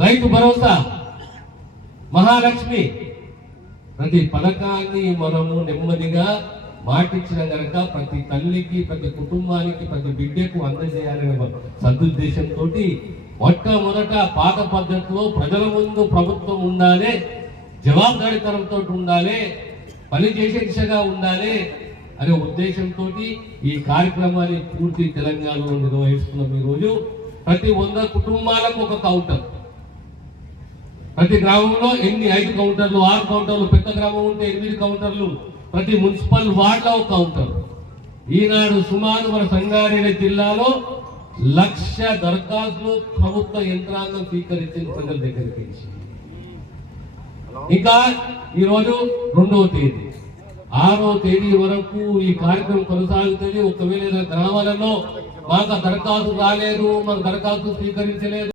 రైతు భరోసా, మహాలక్ష్మి, ప్రతి పథకాన్ని మనము నెమ్మదిగా మాటిచ్చిన గనక ప్రతి తల్లికి, ప్రతి కుటుంబానికి, ప్రతి బిడ్డకు అందజేయాలనే సదుద్దేశంతో మొట్టమొదట పాత పద్ధతిలో ప్రజల ముందు ప్రభుత్వం ఉండాలి, జవాబుదారీతనంతో ఉండాలి, పని చేసే దిశగా ఉండాలి అనే ఉద్దేశంతో ఈ కార్యక్రమాన్ని పూర్తి తెలంగాణలో నిర్వహిస్తున్నాం. ఈరోజు ప్రతి 100 కుటుంబాలకు ఒక కౌంటర్, ప్రతి గ్రామంలో 5 కౌంటర్లు, 6 కౌంటర్లు, పెద్ద గ్రామం ఉంటే 8 కౌంటర్లు, ప్రతి మున్సిపల్ వార్డులో ఒక కౌంటర్. ఈనాడు సుమారు మన సంగారెడ్డి జిల్లాలో 1,00,000 దరఖాస్తులు ప్రభుత్వ యంత్రాంగం స్వీకరించిన ప్రజల దగ్గరికి. ఇంకా ఈరోజు 2వ తేదీ, 6వ తేదీ వరకు ఈ కార్యక్రమం కొనసాగుతుంది. ఒకవేళ గ్రామాలలో మాకు దరఖాస్తు రాలేదు, మాకు దరఖాస్తు స్వీకరించలేదు